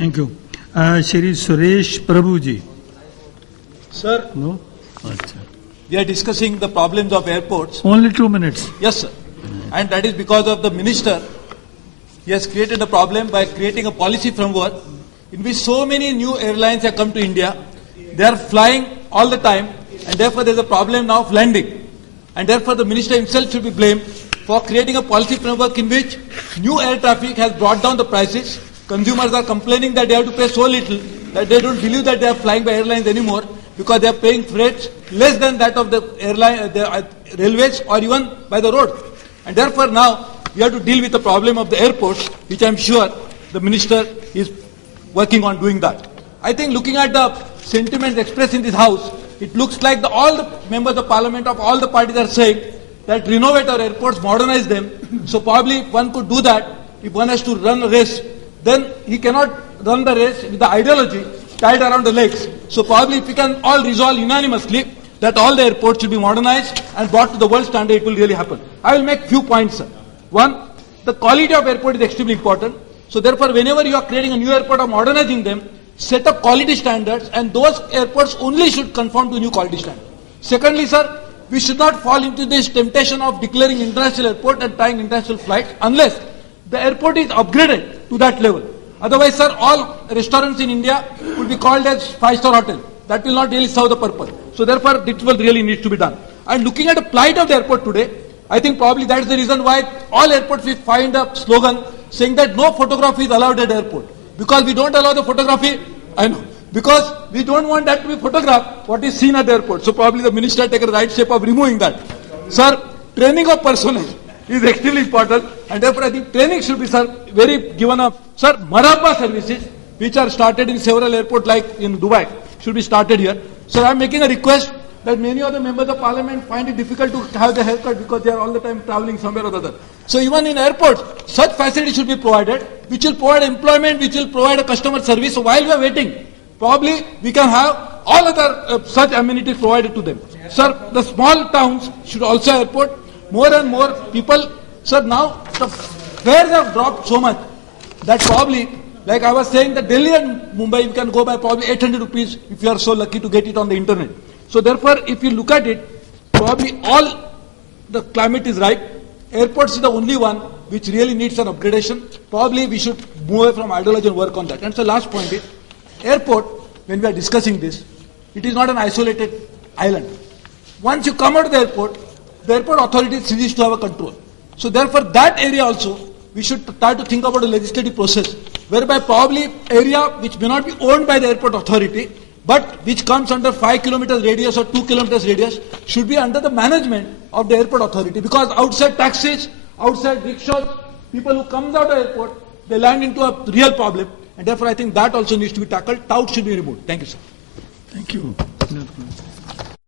Thank you. Shri Suresh Prabhu ji. Sir, No? Achha. we are discussing the problems of airports. Only 2 minutes. Yes, sir. And that is because of the minister. He has created a problem by creating a policy framework in which so many new airlines have come to India. They are flying all the time, and therefore there is a problem now of landing. And therefore the minister himself should be blamed for creating a policy framework in which new air traffic has brought down the prices. Consumers are complaining that they have to pay so little that they don't believe that they are flying by airlines anymore because they are paying freights less than that of the airline, the railways or even by the road. And therefore now we have to deal with the problem of the airports, which I am sure the minister is working on doing that. I think looking at the sentiments expressed in this house, it looks like all the members of parliament of all the parties are saying that renovate our airports, modernize them. So probably if one could do that, if one has to run a race, then he cannot run the race with the ideology tied around the legs. So probably if we can all resolve unanimously that all the airports should be modernized and brought to the world standard, it will really happen. I will make few points, sir. One, the quality of airport is extremely important. So therefore, whenever you are creating a new airport or modernizing them, set up quality standards, and those airports only should conform to new quality standards. Secondly, sir, we should not fall into this temptation of declaring international airport and tying international flights unless the airport is upgraded to that level. Otherwise, sir, all restaurants in India would be called as 5-star hotel. That will not really serve the purpose. So therefore, it will really need to be done. And looking at the plight of the airport today, I think probably that is the reason why all airports we find a slogan saying that no photography is allowed at airport. Because we don't allow the photography, I know, because we don't want that to be photographed, what is seen at the airport. So probably the minister take a right step of removing that. Sir, training of personnel is extremely important, and therefore I think training should be, sir, very given up. Sir, Marabba services, which are started in several airports like in Dubai, should be started here. Sir, I am making a request that many of the members of parliament find it difficult to have the haircut because they are all the time traveling somewhere or other. So even in airports, such facilities should be provided, which will provide employment, which will provide a customer service. So while we are waiting, probably we can have all other such amenities provided to them. Sir, the small towns should also have airport. More and more people, sir, now the fares have dropped so much that probably, like I was saying, that Delhi and Mumbai you can go by probably 800 rupees if you are so lucky to get it on the internet. So therefore, if you look at it, probably all the climate is right. Airports is the only one which really needs an upgradation. Probably we should move away from ideology and work on that. And so last point is, airport, when we are discussing this, it is not an isolated island. Once you come out of the airport authority ceases to have a control. So therefore, that area also, we should try to think about a legislative process, whereby probably area which may not be owned by the airport authority, but which comes under 5 kilometers radius or 2 kilometers radius, should be under the management of the airport authority. Because outside taxis, outside rickshaws, people who come out of the airport, they land into a real problem. And therefore, I think that also needs to be tackled. Tout should be removed. Thank you, sir. Thank you.